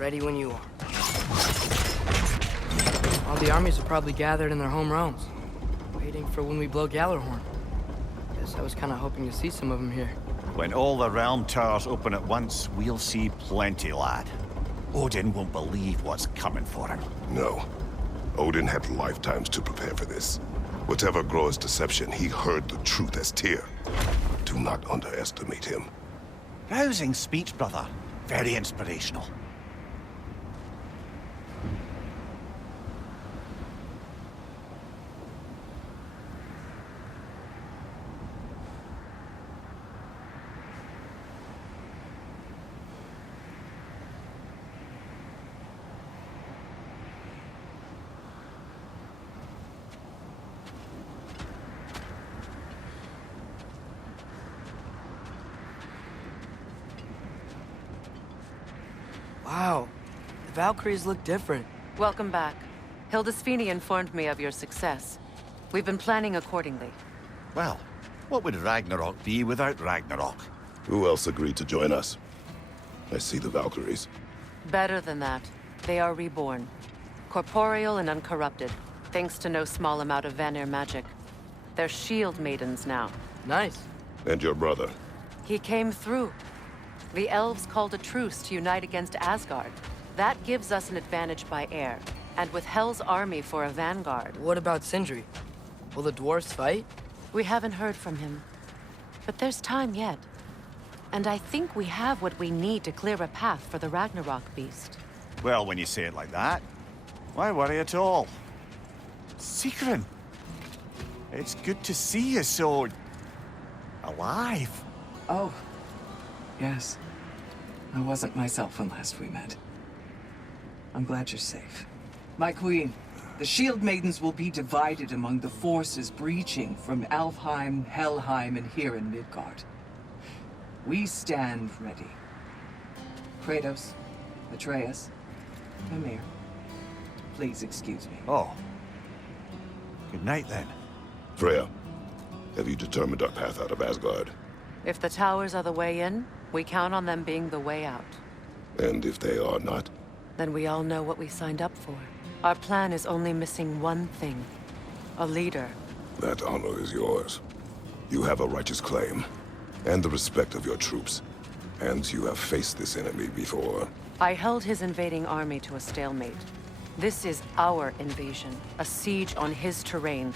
Ready when you are. All the armies are probably gathered in their home realms, waiting for when we blow Gallarhorn. Guess I was kind of hoping to see some of them here. When all the realm towers open at once, we'll see plenty, lad. Odin won't believe what's coming for him. No. Odin had lifetimes to prepare for this. Whatever Groa's deception, he heard the truth as Tyr. Do not underestimate him. Rousing speech, brother. Very inspirational. Wow, the Valkyries look different. Welcome back. Hildisfini informed me of your success. We've been planning accordingly. Well, what would Ragnarok be without Ragnarok? Who else agreed to join us? I see the Valkyries. Better than that. They are reborn. Corporeal and uncorrupted, thanks to no small amount of Vanir magic. They're shield maidens now. Nice. And your brother. He came through. The elves called a truce to unite against Asgard. That gives us an advantage by air, and with Hel's army for a vanguard. What about Sindri? Will the dwarves fight? We haven't heard from him. But there's time yet. And I think we have what we need to clear a path for the Ragnarok beast. Well, when you say it like that, why worry at all? Sigrun! It's good to see you so... alive. Oh. Yes. I wasn't myself when last we met. I'm glad you're safe. My queen, the Shield Maidens will be divided among the forces breaching from Alfheim, Helheim, and here in Midgard. We stand ready. Kratos, Atreus, Mimir, please excuse me. Oh. Good night, then. Freya, have you determined our path out of Asgard? If the towers are the way in, we count on them being the way out. And if they are not? Then we all know what we signed up for. Our plan is only missing one thing. A leader. That honor is yours. You have a righteous claim, and the respect of your troops. And you have faced this enemy before. I held his invading army to a stalemate. This is our invasion, a siege on his terrain.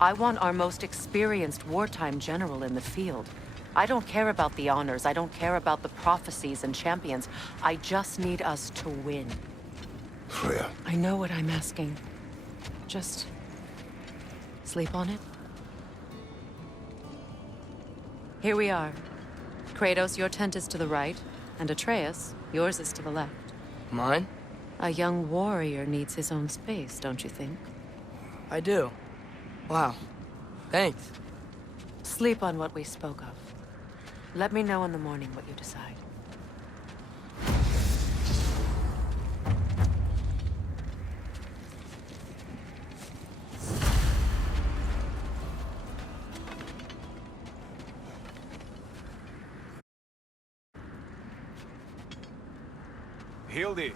I want our most experienced wartime general in the field. I don't care about the honors, I don't care about the prophecies and champions. I just need us to win. Freya. I know what I'm asking. Just... sleep on it? Here we are. Kratos, your tent is to the right, and Atreus, yours is to the left. Mine? A young warrior needs his own space, don't you think? I do. Wow. Thanks. Sleep on what we spoke of. Let me know in the morning what you decide. Hildy!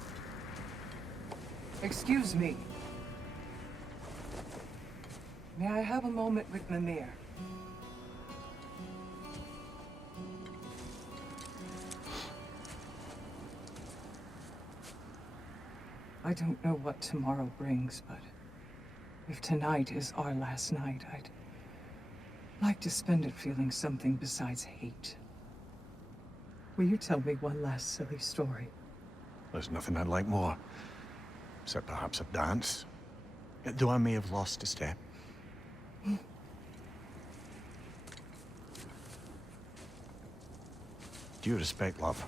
Excuse me. May I have a moment with Mimir? I don't know what tomorrow brings, but if tonight is our last night, I'd like to spend it feeling something besides hate. Will you tell me one last silly story? There's nothing I'd like more. Except perhaps a dance. Though I may have lost a step. Due respect, love,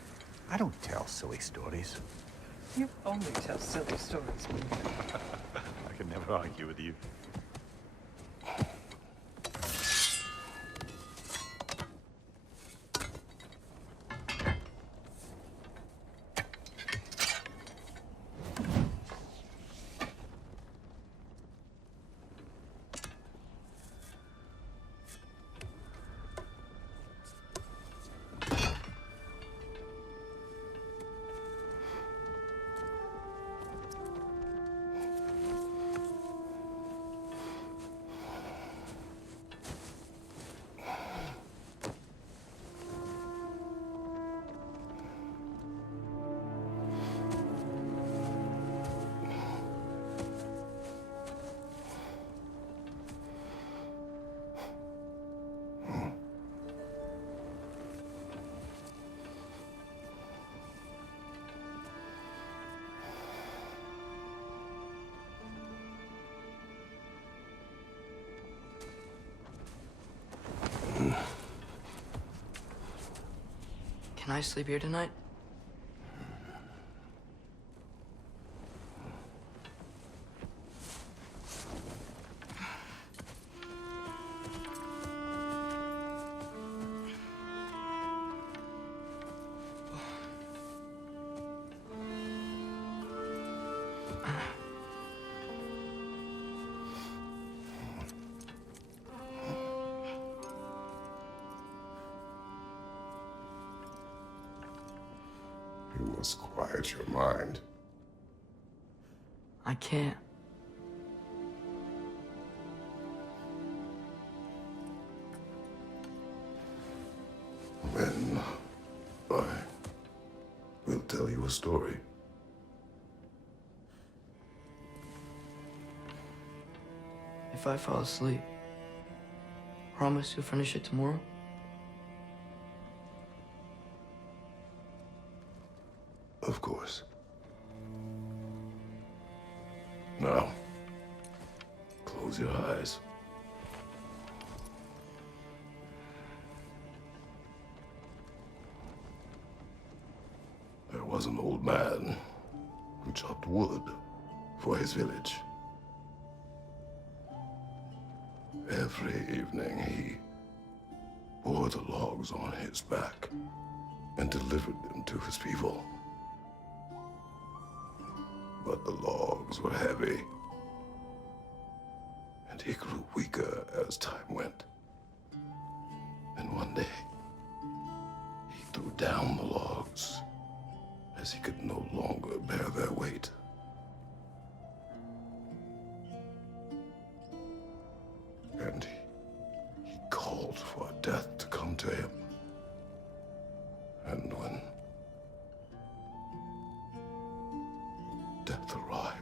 I don't tell silly stories. You only tell silly stories, Mimir. I can never argue with you. Can I sleep here tonight? You must quiet your mind. I can't. Then I will tell you a story. If I fall asleep, promise you'll finish it tomorrow? Of course. Now, close your eyes. There was an old man who chopped wood for his village. Every evening he bore the logs on his back and delivered them to his people. But the logs were heavy, and he grew weaker as time went. And one day, he threw down the logs as he could no longer bear their weight. And he called for death to come to him. And when death arrived,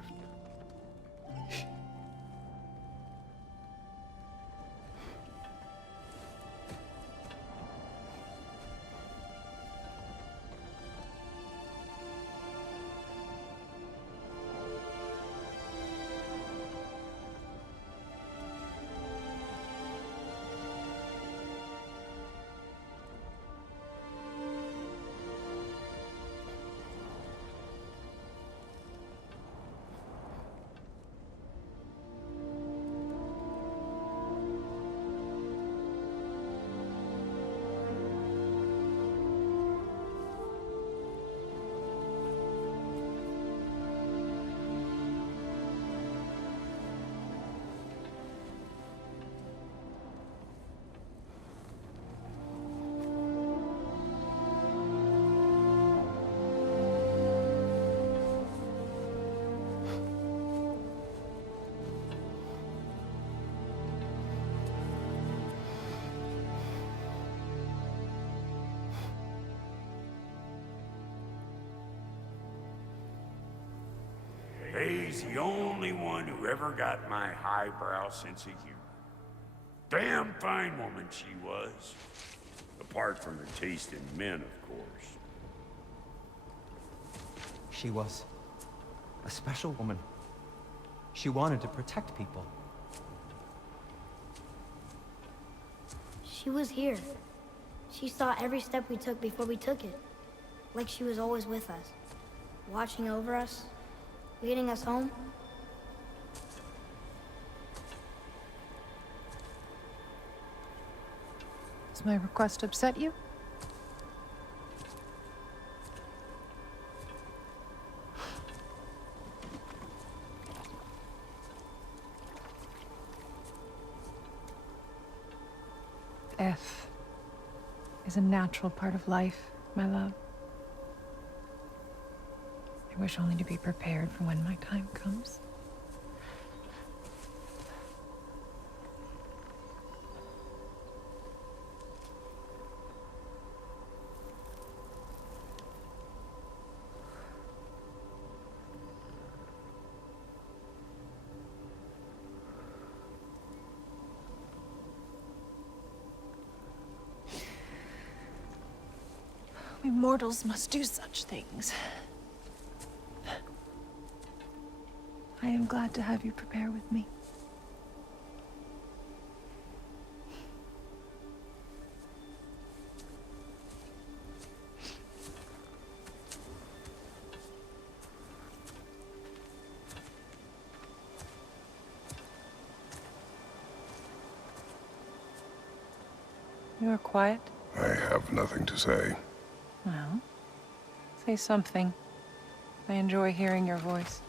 He's the only one who ever got my highbrow sense of humor. Damn fine woman she was. Apart from her taste in men, of course. She was a special woman. She wanted to protect people. She was here. She saw every step we took before we took it. Like she was always with us. Watching over us. Leading us home. Does my request upset you? Death is a natural part of life, my love. I wish only to be prepared for when my time comes. We mortals must do such things. I am glad to have you prepare with me. You are quiet. I have nothing to say. Well, say something. I enjoy hearing your voice.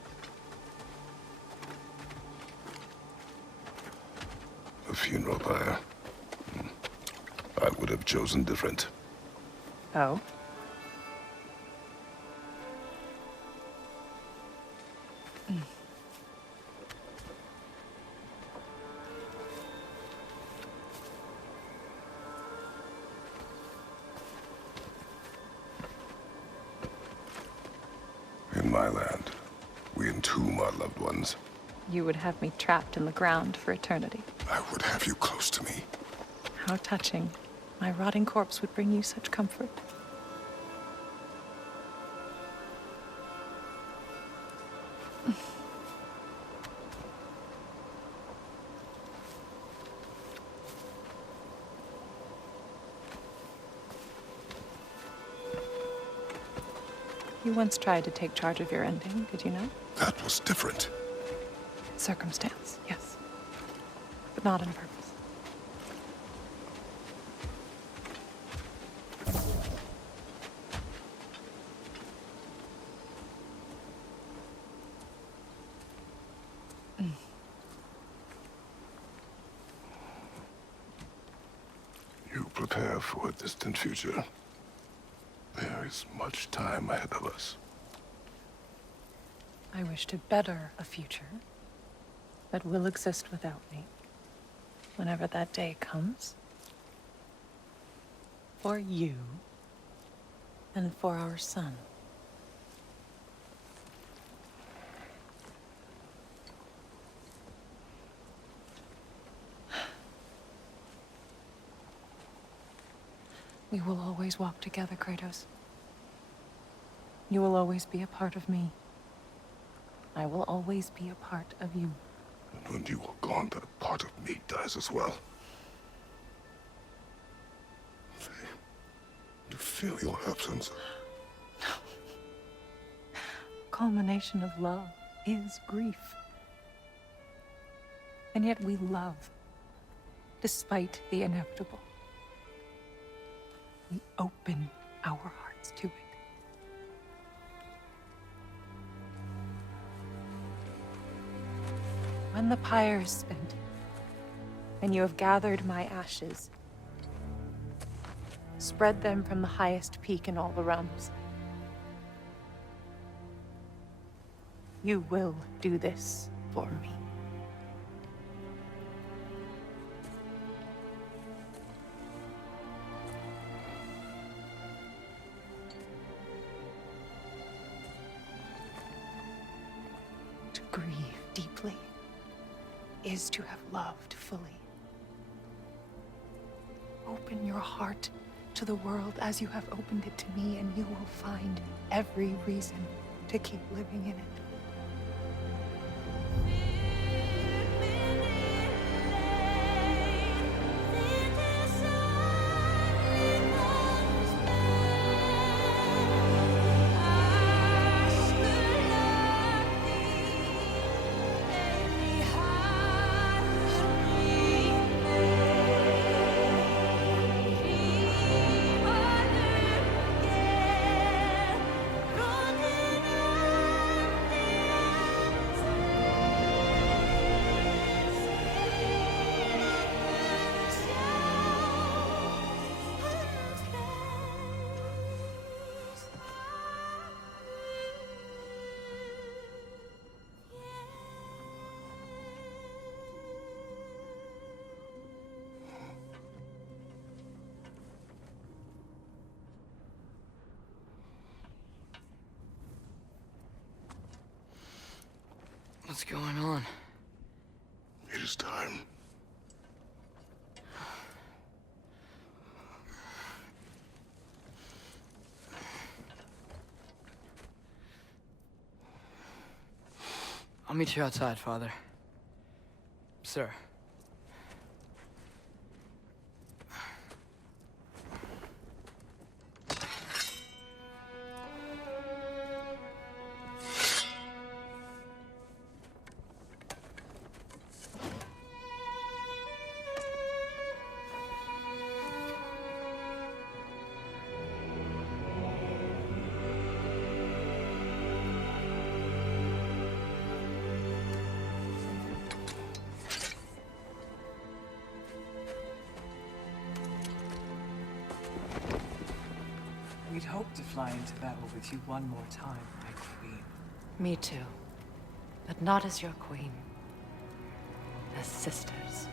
The funeral pyre. I would have chosen different. Oh? In my land, we entomb our loved ones. You would have me trapped in the ground for eternity. I would have you close to me. How touching. My rotting corpse would bring you such comfort. You once tried to take charge of your ending, did you know? That was different. Circumstance, yes. But not on purpose. You prepare for a distant future. There is much time ahead of us. I wish to better a future that will exist without me, whenever that day comes. For you, and for our son. We will always walk together, Kratos. You will always be a part of me. I will always be a part of you. And when you are gone, that part of me dies as well. You feel your absence. Culmination of love is grief. And yet we love, despite the inevitable. We open our hearts to it. When the pyre is spent, and you have gathered my ashes, spread them from the highest peak in all the realms. You will do this for me. To grieve deeply is to have loved fully. Open your heart to the world as you have opened it to me, and you will find every reason to keep living in it. What's going on? It is time. I'll meet you outside, Father. Sir. fly into battle with you one more time, my queen. Me too. But not as your queen. As sisters.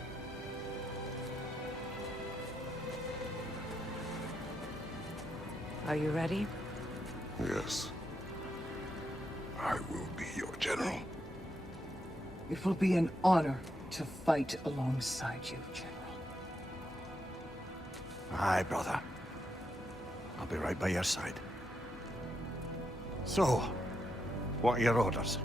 Are you ready? Yes. I will be your general. It will be an honor to fight alongside you, General. Aye, brother. I'll be right by your side. So, what are your orders?